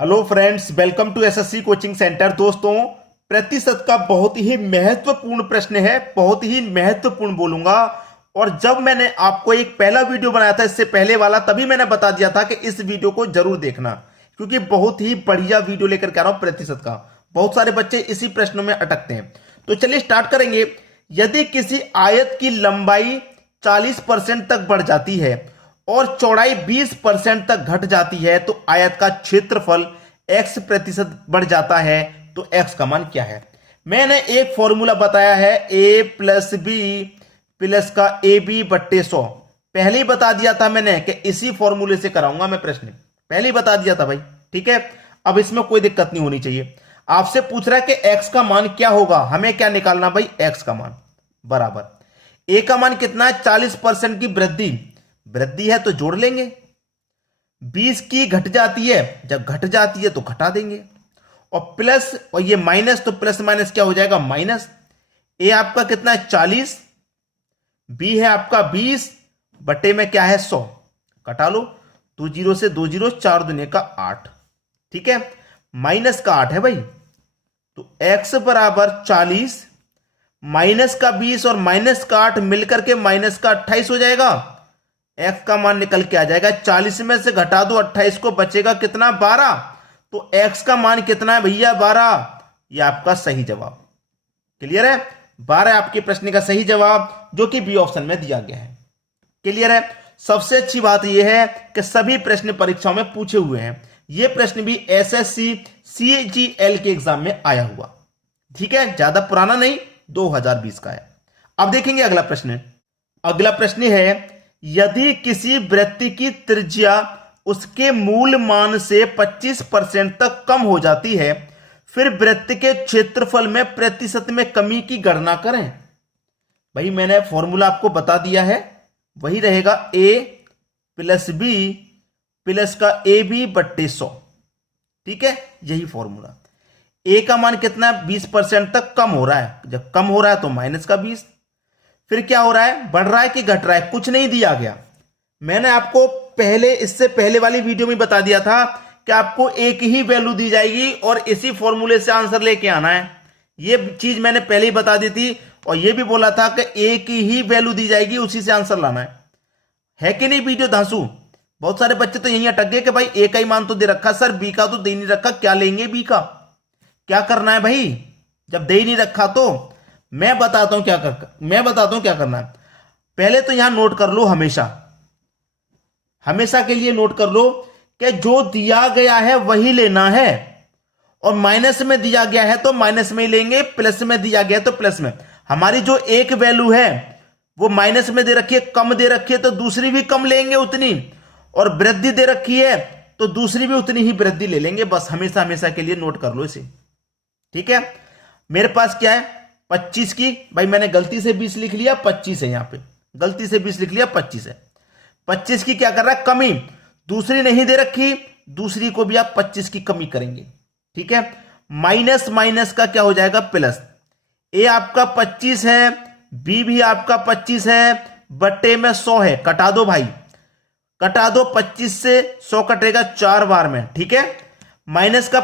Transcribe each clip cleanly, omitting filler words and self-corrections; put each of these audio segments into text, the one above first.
Hello friends, welcome to SSC coaching centre. दोस्तों, प्रतिशत का बहुत ही महत्वपूर्ण प्रश्न है, बहुत ही महत्वपूर्ण बोलूंगा। और जब मैंने आपको एक पहला वीडियो बनाया था इससे पहले वाला, तभी मैंने बता दिया था कि इस वीडियो को जरूर देखना, क्योंकि बहुत ही बढ़िया वीडियो लेकर के आ रहा हूं प्रतिशत का। बहुत सारे बच्चे इसी प्रश्नों में अटकते हैं। तो चलिए स्टार्ट करेंगे। यदि किसी आयत की लंबाई 40% तक बढ़ जाती है और चौड़ाई 20% तक घट जाती है तो आयत का क्षेत्रफल x% बढ़ जाता है, तो x का मान क्या है? मैंने एक फॉर्मूला बताया है, a प्लस बी प्लस का ए बी बट्टे 100। पहले ही बता दिया था मैंने कि इसी फॉर्मूले से कराऊंगा मैं प्रश्न, पहले ही बता दिया था भाई। ठीक है, अब इसमें कोई दिक्कत नहीं होनी चाहिए। आपसे पूछ रहा है कि x का मान क्या होगा, हमें क्या निकालना भाई? x का मान बराबर a का मान कितना है? 40% की वृद्धि, वृद्धि है तो जोड़ लेंगे। 20 की घट जाती है, जब घट जाती है तो घटा देंगे। और प्लस और ये माइनस, तो प्लस माइनस क्या हो जाएगा? माइनस। ए आपका कितना है? 40, बी है आपका 20, बटे में क्या है? 100। कटा लो, 2 जीरो से 2 जीरो, 4 दुनिया का 8। ठीक है, माइनस का 8 है भाई। तो x बराबर 40 माइनस का 20 और माइनस का 8 मिलकर के माइनस का 28 हो जाएगा। x का मान निकल के आ जाएगा, 40 में से घटा दो 28 को, बचेगा कितना? 12। तो x का मान कितना है भैया? 12। ये आपका सही जवाब। क्लियर है? 12 आपके प्रश्न का सही जवाब, जो कि बी ऑप्शन में दिया गया है। क्लियर है? सबसे अच्छी बात यह है कि सभी प्रश्न परीक्षाओं में पूछे हुए हैं। यह प्रश्न भी एसएससी सीजीएल के एग्जाम में आया हुआ। ठीक है, ज्यादा पुराना नहीं, 2020 का है। अब देखेंगे अगला प्रश्न। अगला प्रश्न है, यदि किसी वृत्त की त्रिज्या उसके मूल मान से 25% तक कम हो जाती है, फिर वृत्त के क्षेत्रफल में प्रतिशत में कमी की गणना करें। भाई मैंने फॉर्मूला आपको बता दिया है, वही रहेगा a प्लस बी प्लस का ए बी बट्टे 100। ठीक है, यही फॉर्मूला। a का मान कितना है? 20% तक कम हो रहा है। जब कम हो रहा है तो माइनस का 20। फिर क्या हो रहा है? बढ़ रहा है कि घट रहा है? कुछ नहीं दिया गया। मैंने आपको पहले, इससे पहले वाली वीडियो में बता दिया था कि आपको एक ही वैल्यू दी जाएगी और इसी फॉर्मूले से आंसर लेके आना है। यह चीज मैंने पहले ही बता दी थी, और यह भी बोला था कि एक ही वैल्यू दी जाएगी, उसी से आंसर लाना है कि नहीं? वीडियो धांसू, बहुत सारे बच्चे तो यही अटक गए कि भाई ए का ही मान तो दे रखा सर, बी का तो दे नहीं रखा, क्या लेंगे बी का? क्या करना है भाई? जब दे ही नहीं रखा तो मैं बताता हूं क्या करना है। पहले तो यहां नोट कर लो, हमेशा के लिए नोट कर लो कि जो दिया गया है वही लेना है, और माइनस में दिया गया है तो माइनस में ही लेंगे, प्लस में दिया गया है तो प्लस में। हमारी जो एक वैल्यू है वो माइनस में दे रखी है, कम दे रखी है तो दूसरी भी कम लेंगे उतनी, और वृद्धि दे रखी है तो दूसरी भी उतनी ही वृद्धि ले लेंगे। बस हमेशा के लिए नोट कर लो इसे। ठीक है, मेरे पास क्या है? 25 की, भाई मैंने गलती से 20 लिख लिया, 25 है यहां पे, गलती से 20 लिख लिया, 25 है। 25 की क्या कर रहा है? कमी। दूसरी नहीं दे रखी, दूसरी को भी आप 25 की कमी करेंगे। ठीक है, माइनस माइनस का क्या हो जाएगा? प्लस। ए आपका 25 है, बी भी आपका 25 है, बट्टे में 100 है। कटा दो भाई, कटा दो, 25 से 100 कटेगा 4 बार में। ठीक है, माइनस का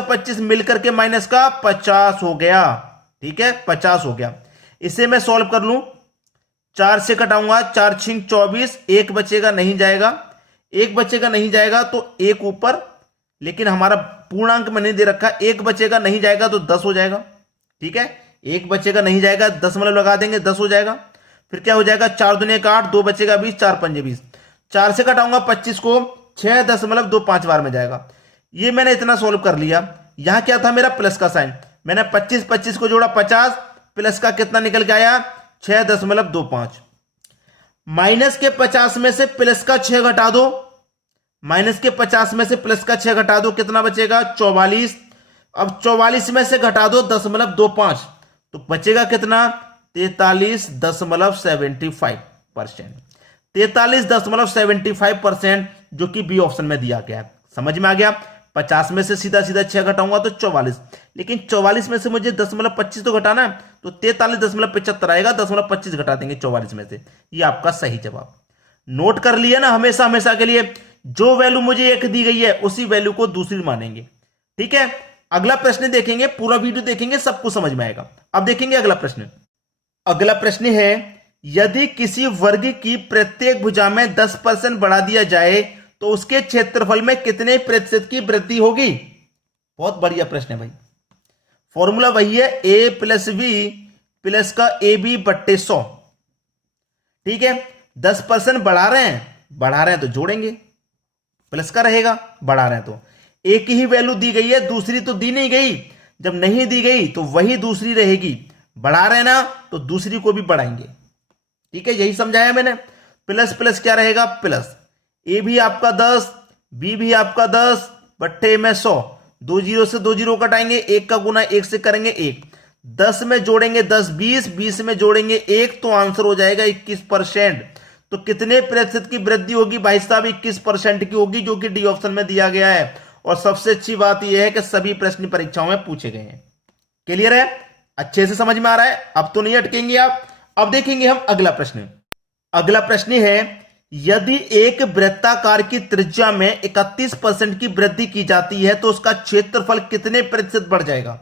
25 मिलकर के माइनस का 50 हो गया। ठीक है, 50 हो गया। इसे मैं सॉल्व कर लूं, 4 से कटाऊंगा, 4 छिंग 24, एक बचेगा नहीं जाएगा, तो एक ऊपर, लेकिन हमारा पूर्णांक में नहीं दे रखा, एक बचेगा नहीं जाएगा तो 10 हो जाएगा। ठीक है, एक बचेगा नहीं जाएगा, 10 मतलब लगा देंगे, 10 हो जाएगा। फिर क्या हो जाएगा? 4 दुनिया का 8, 2 बचेगा 20, 4 पंजे 20। 4 से कटाऊंगा 25 को, 6 दशमलव 2 5 बार में जाएगा। ये मैंने इतना सोल्व कर लिया। यहां क्या था मेरा? प्लस का साइन। मैंने 25 को जोड़ा 50, प्लस का कितना निकल के आया? 6.25। माइनस के 50 में से प्लस का 6 घटा दो, माइनस के 50 में से प्लस का 6 घटा दो, कितना बचेगा? 44। अब 44 में से घटा दो 0.25, तो बचेगा कितना? 43.75%। 43.75%, जो कि बी ऑप्शन में दिया गया है। समझ में आ गया? 50 में से सीधा 6 घटाऊंगा तो 44, लेकिन 44 में से मुझे 10.25 तो घटाना है, तो 43.75 आएगा, 10.25 घटा देंगे 44 में से। ये आपका सही जवाब। नोट कर लिया ना हमेशा के लिए, जो वैल्यू मुझे एक दी गई है उसी वैल्यू को दूसरी मानेंगे। ठीक है, अगला प्रश्न देखेंगे, पूरा वीडियो देखेंगे, सब कुछ समझ में आएगा। अब देखेंगे अगला प्रश्न। अगला प्रश्न है, यदि किसी वर्ग की प्रत्येक भुजा में 10% बढ़ा दिया जाए तो उसके क्षेत्रफल में कितने प्रतिशत की वृद्धि होगी? बहुत बढ़िया प्रश्न है भाई। फॉर्मूला वही है, ए प्लस बी प्लस का ए बी बट्टे 100। ठीक है, 10% बढ़ा रहे हैं तो जोड़ेंगे, प्लस का रहेगा, बढ़ा रहे हैं तो एक ही वैल्यू दी गई है, दूसरी तो दी नहीं गई। जब नहीं दी गई तो वही दूसरी रहेगी, बढ़ा रहे ना तो दूसरी को भी बढ़ाएंगे। ठीक है, यही समझाया मैंने। प्लस प्लस क्या रहेगा, प्लस ए भी आपका 10, बी भी आपका 10 बट्टे में 100। 2 जीरो से 2 जीरो कटाएंगे, 1 का गुना 1 से करेंगे 1। 10 में जोड़ेंगे 10 20, 20 में जोड़ेंगे 1 तो आंसर हो जाएगा 21%। तो कितने प्रतिशत की वृद्धि होगी भाई साहब? 21% की होगी, जो कि डी ऑप्शन में दिया गया है। और सबसे अच्छी बात यह है कि सभी प्रश्न परीक्षाओं में पूछे गए हैं। क्लियर है? अच्छे से समझ में आ रहा है? अब तो नहीं अटकेंगे आप। अब देखेंगे हम अगला प्रश्न। अगला प्रश्न है, यदि एक वृत्ताकार की त्रिज्या में 31% की वृद्धि की जाती है तो उसका क्षेत्रफल कितने प्रतिशत बढ़ जाएगा?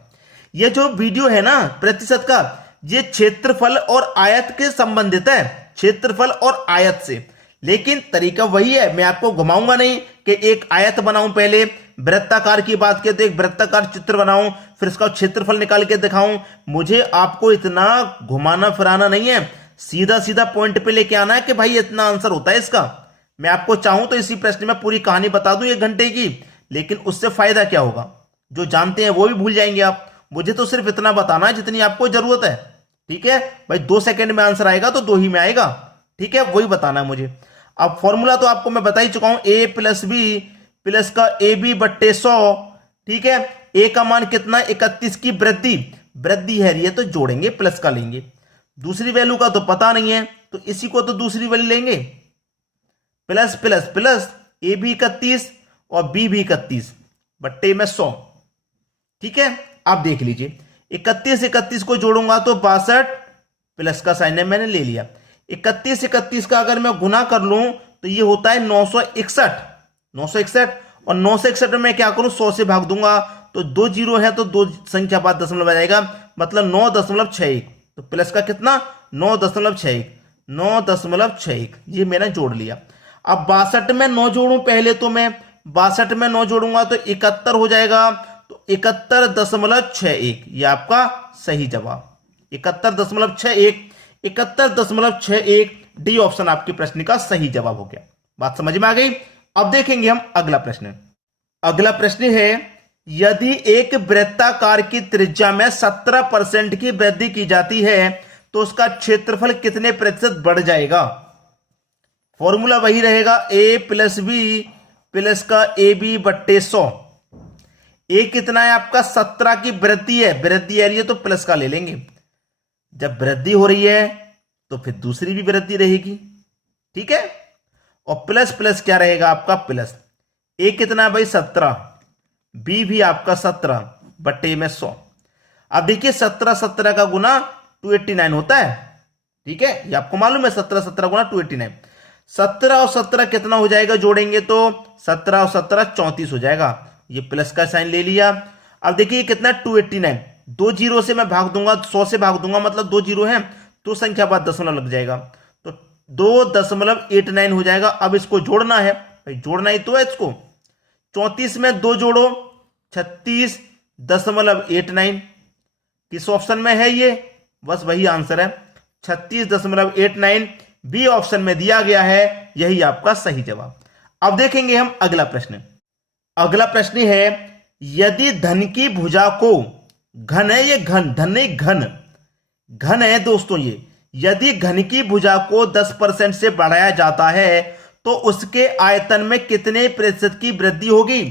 यह जो वीडियो है ना प्रतिशत का, ये क्षेत्रफल और आयत के संबंधित है, क्षेत्रफल और आयत से। लेकिन तरीका वही है, मैं आपको घुमाऊंगा नहीं कि एक आयत बनाऊं, पहले वृत्ताकार की बात किया तो एक वृत्ताकार चित्र बनाऊं, फिर इसका क्षेत्रफल निकाल के दिखाऊं। मुझे आपको इतना घुमाना फिराना नहीं है, सीधा सीधा पॉइंट पे लेके आना है कि भाई इतना आंसर होता है इसका। मैं आपको चाहूं तो इसी प्रश्न में पूरी कहानी बता दूं 1 घंटे की, लेकिन उससे फायदा क्या होगा? जो जानते हैं वो भी भूल जाएंगे आप। मुझे तो सिर्फ इतना बताना है जितनी आपको जरूरत है। ठीक है भाई, 2 सेकंड में आंसर आएगा तो 2 ही में आएगा। ठीक है, वही बताना है मुझे। अब फॉर्मूला तो आपको मैं बता ही चुका हूं, ए प्लस बी प्लस का ए बी बट्टे 100। ठीक है, ए का मान कितना? 31 की वृद्धि है ये, तो जोड़ेंगे, प्लस का लेंगे। दूसरी वैल्यू का तो पता नहीं है तो इसी को तो दूसरी वैल्यू लेंगे, प्लस प्लस प्लस, ए भी 31 और बी भी 31 बट्टे में 100। ठीक है, आप देख लीजिए, 31 को जोड़ूंगा तो 62, प्लस का साइन है मैंने ले लिया। 31 का अगर मैं गुना कर लूं तो ये होता है 961। और 961 में क्या करूं, 100 से भाग दूंगा तो 2 जीरो है तो 2 संख्या बाद दशमलव आ जाएगा, मतलब 9.61। तो प्लस का कितना? 9.61। ये मैंने जोड़ लिया। अब 62 में 9 जोड़ूं, पहले तो मैं 62 में 9 जोड़ूंगा तो 71 हो जाएगा, तो 71.61 ये आपका सही जवाब। 71.61 डी ऑप्शन आपके प्रश्न का सही जवाब हो गया। बात समझ में आ गई? अब देखेंगे हम अगला प्रश्न। अगला प्रश्न है, यदि एक वृत्ताकार की त्रिज्या में 17% की वृद्धि की जाती है तो उसका क्षेत्रफल कितने प्रतिशत बढ़ जाएगा? फॉर्मूला वही रहेगा, ए प्लस बी प्लस का ए बी बट्टे 100। ए कितना है आपका? 17 की वृद्धि है, वृद्धि है ये तो प्लस का ले लेंगे। जब वृद्धि हो रही है तो फिर दूसरी भी वृद्धि रहेगी। ठीक है, और प्लस प्लस क्या रहेगा आपका? प्लस। ए कितना भाई? 17, बी भी आपका 17 बट्टे में 100। अब देखिए 17 का गुना 289 होता है। ठीक है, ये आपको मालूम है, 17 गुना 289। 17 और 17 कितना हो जाएगा जोड़ेंगे तो? 17 और 17 34 हो जाएगा। ये प्लस का साइन ले लिया। अब देखिए कितना? 289। 2 जीरो से मैं भाग दूंगा, 100 से भाग दूंगा, मतलब 2 जीरो है तो संख्या बाद दशमलव लग जाएगा, तो 2.89 हो जाएगा। अब इसको जोड़ना है भाई, जोड़ना ही तो है इसको। 34 में 2 जोड़ो, 36.89। किस ऑप्शन में है ये? बस वही आंसर है, 36.89 बी ऑप्शन में दिया गया है, यही आपका सही जवाब। अब देखेंगे हम अगला प्रश्न। अगला प्रश्न है, यदि धन की भुजा को, घन है ये, धन नहीं घन है दोस्तों ये, यदि घन की भुजा को 10% से बढ़ाया जाता है तो उसके आयतन में कितने प्रतिशत की वृद्धि होगी?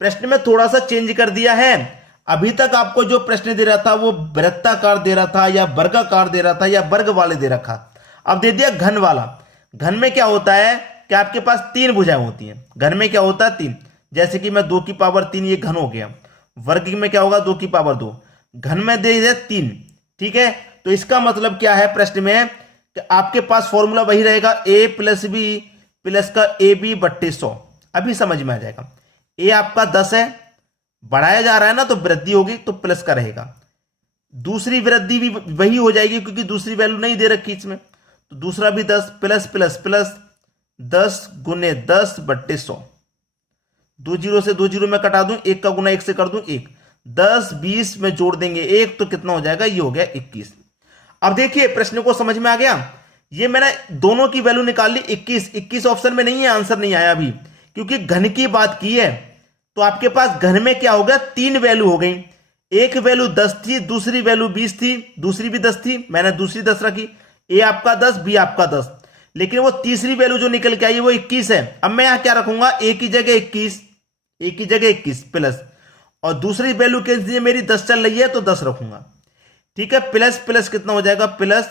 प्रश्न में थोड़ा सा चेंज कर दिया है। अभी तक आपको जो प्रश्न दे रहा था वो वृत्ताकार दे रहा था या वर्गाकार दे रहा था या वर्ग वाले दे रखा, अब दे दिया घन वाला। घन में क्या होता है कि आपके पास 3 भुजाएं होती हैं। घन में क्या होता है? 3। जैसे कि मैं 2 की पावर 3, ये घन हो गया। वर्ग में क्या होगा? 2 की पावर 2। घन में दे दिया 3। ठीक है, तो इसका मतलब क्या है प्रश्न में कि आपके पास फॉर्मूला वही रहेगा, ए प्लस बी प्लस का ए बी बट्टे 100। अभी समझ में आ जाएगा। ए आपका 10 है, बढ़ाया जा रहा है ना तो वृद्धि होगी तो प्लस का रहेगा। दूसरी वृद्धि भी वही हो जाएगी क्योंकि दूसरी वैल्यू नहीं दे रखी इसमें, तो दूसरा भी 10 प्लस प्लस प्लस 10 गुने 10 बट्टे 100। 2 जीरो से 2 जीरो में कटा दूं, 1 का गुना 1 से कर दूं 1, 10 20 में जोड़ देंगे 1 तो कितना हो जाएगा, ये हो गया 21। अब देखिए प्रश्न को समझ में आ गया। ये मैंने दोनों की वैल्यू निकाल ली, 21 ऑप्शन में नहीं है, आंसर नहीं आया अभी क्योंकि घन की बात की है। तो आपके पास घन में क्या हो गया, 3 वैल्यू हो गई। एक वैल्यू 10 थी, दूसरी वैल्यू 20 थी, दूसरी भी 10 थी, मैंने दूसरी 10 रखी। ए आपका 10, बी आपका 10, लेकिन वो तीसरी वैल्यू जो निकल के आई वो 21 है। अब मैं यहां क्या रखूंगा, ए की जगह 21, ए की जगह 21 प्लस, और दूसरी वैल्यू के लिए मेरी 10 चल रही है तो 10 रखूंगा। ठीक है, प्लस प्लस कितना हो जाएगा, प्लस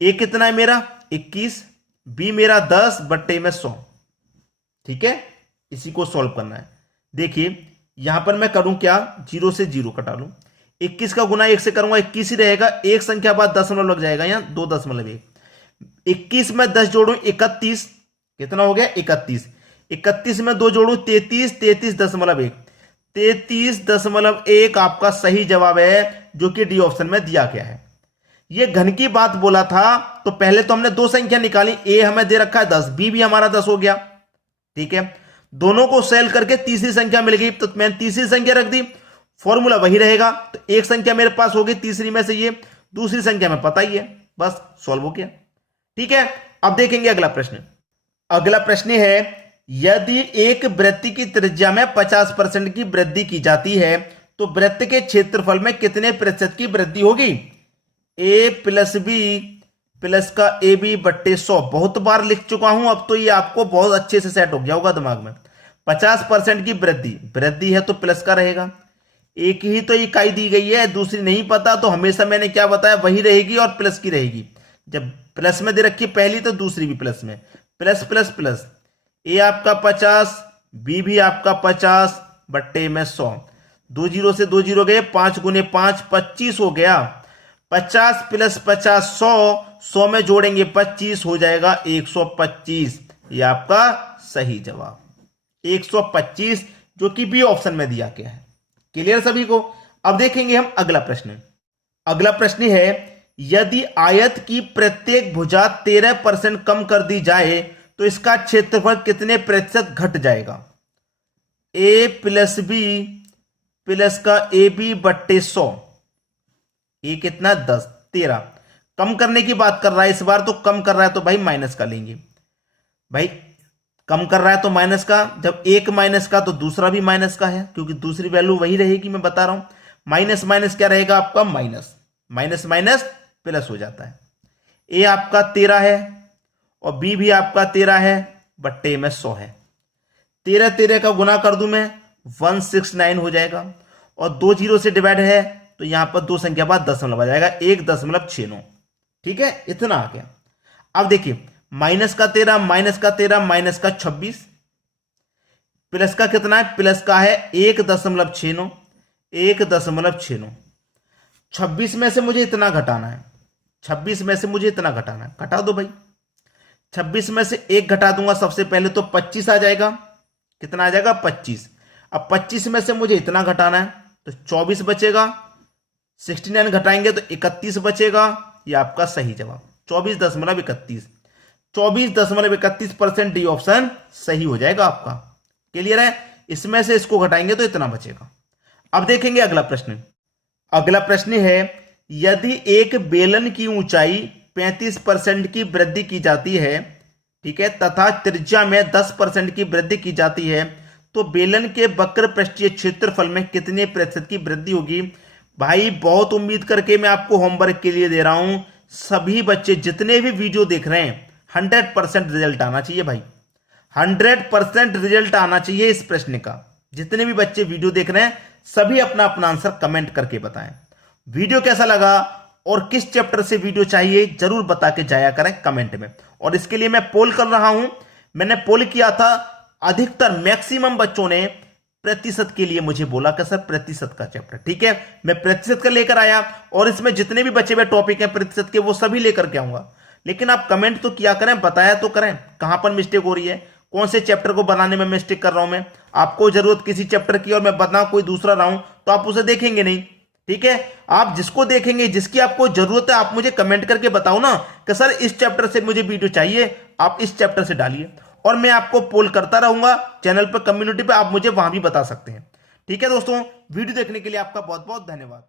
ए कितना है मेरा 21, बी मेरा 10 बट्टे में 100। ठीक है, इसी को सॉल्व करना है। देखिए यहां पर मैं करूं क्या, 0 से 0 कटा लूं, 21 का गुना 1 से करूंगा 21 ही रहेगा, एक संख्या बाद दशमलव लग जाएगा, यहां 2.1। 21 में 10 जोड़ू 31, कितना हो गया 31। 31 में 2 जोड़ू 33, 33.1, 33.1 आपका सही जवाब है जो कि डी ऑप्शन में दिया गया है। ये घन की बात बोला था तो पहले तो हमने दो संख्या निकाली, ए हमें दे रखा है 10, बी भी हमारा 10 हो गया। ठीक है, दोनों को सेल करके तीसरी संख्या मिल गई तो मैंने तीसरी संख्या रख दी, फॉर्मूला वही रहेगा। तो एक संख्या मेरे पास होगी तीसरी में से, ये दूसरी संख्या में पता ही है, बस सॉल्व हो गया। ठीक है, अब देखेंगे अगला प्रश्न। अगला प्रश्न है, यदि एक वृत्त की त्रिज्या में 50% की वृद्धि की जाती है तो वृत्त के क्षेत्रफल में कितने प्रतिशत की वृद्धि होगी। ए प्लस बी प्लस का ए बी बट्टे 100, बहुत बार लिख चुका हूं, अब तो ये आपको बहुत अच्छे से सेट हो गया होगा दिमाग में। 50% की वृद्धि है तो प्लस का रहेगा, एक ही तो इकाई दी गई है, दूसरी नहीं पता तो हमेशा मैंने क्या बताया, वही रहेगी और प्लस की रहेगी। जब प्लस में दे रखी पहली तो दूसरी भी प्लस में, प्लस प्लस प्लस, ए आपका 50, बी भी आपका 50 बट्टे में 100। 2 जीरो से 2 जीरो गए, 5 गुने 5 25 हो गया। 50 प्लस 50 100 में जोड़ेंगे 25 हो जाएगा 125। ये आपका सही जवाब 125 जो कि बी ऑप्शन में दिया गया है। क्लियर सभी को। अब देखेंगे हम अगला प्रश्न। अगला प्रश्न है, यदि आयत की प्रत्येक भुजा 13% कम कर दी जाए तो इसका क्षेत्रफल कितने प्रतिशत घट जाएगा। ए प्लस बी प्लस का ए बी बट्टे 100, ये कितना 10 13, कम करने की बात कर रहा है इस बार, तो कम कर रहा है तो भाई माइनस का लेंगे। भाई कम कर रहा है तो माइनस का, जब एक माइनस का तो दूसरा भी माइनस का है क्योंकि दूसरी वैल्यू वही रहेगी, मैं बता रहा हूं। माइनस माइनस क्या रहेगा आपका, माइनस, माइनस माइनस प्लस हो जाता है। ए आपका 13 है और बी भी आपका 13 है बट्टे में 100 है। 13 13 का गुना कर दूं मैं 169 हो जाएगा, और 2 जीरो से डिवाइड है तो यहां पर दो संख्या बाद दशमलव आ जाएगा 1.69। ठीक है, इतना आ गया। अब देखिए माइनस का 13 माइनस का 13 माइनस का 26, प्लस का कितना है, प्लस का है 1.69, 1.69। 26 में से मुझे इतना घटाना है, 26 में से मुझे इतना घटाना है, घटा दो भाई। 26 में से 1 घटा दूंगा सबसे पहले तो 25 आ जाएगा, कितना आ जाएगा 25। अब 25 में से मुझे इतना घटाना है तो 24 बचेगा, 69 घटाएंगे तो 31 बचेगा। ये आपका सही जवाब 24.31, 24.31% डी ऑप्शन सही हो जाएगा आपका। क्लियर है, इसमें से इसको घटाएंगे तो इतना बचेगा। अब देखेंगे अगला प्रश्न। अगला प्रश्न है, यदि एक बेलन की ऊंचाई 35% की वृद्धि की जाती है, ठीक है, तथा त्रिज्या में 10% की वृद्धि की जाती है तो बेलन के वक्र पृष्ठीय क्षेत्रफल में कितने प्रतिशत की वृद्धि होगी। भाई बहुत उम्मीद करके मैं आपको होमवर्क के लिए दे रहा हूं, सभी बच्चे जितने भी वीडियो देख रहे हैं 100% रिजल्ट आना चाहिए भाई, 100% रिजल्ट आना चाहिए इस प्रश्न का। जितने भी बच्चे वीडियो देख रहे हैं सभी अपना अपना आंसर कमेंट करके बताएं। वीडियो कैसा लगा और किस चैप्टर से वीडियो चाहिए जरूर बता के जाया करें कमेंट में। और इसके लिए मैं पोल कर रहा हूं, मैंने पोल किया था, अधिकतर मैक्सिमम बच्चों ने प्रतिशत के लिए मुझे बोला कि सर प्रतिशत का चैप्टर, ठीक है, मैं प्रतिशत का लेकर आया और इसमें जितने भी बचे हुए टॉपिक हैं प्रतिशत के वो सभी लेकर के आऊंगा। लेकिन आप कमेंट तो किया करें, बताया तो करें कहां पर मिस्टेक हो रही है, कौन से चैप्टर को बनाने में मिस्टेक कर रहा हूं मैं। आपको जरूरत किसी चैप्टर की और मैं बना कोई दूसरा रहा हूं तो आप उसे देखेंगे नहीं। ठीक है, आप जिसको देखेंगे, जिसकी आपको जरूरत है, आप मुझे कमेंट करके बताओ ना कि सर इस चैप्टर से मुझे वीडियो चाहिए, आप इस चैप्टर से डालिए, और मैं आपको पोल करता रहूंगा चैनल पर, कम्युनिटी पे, आप मुझे वहां भी बता सकते हैं। ठीक है दोस्तों, वीडियो देखने के लिए आपका बहुत बहुत धन्यवाद।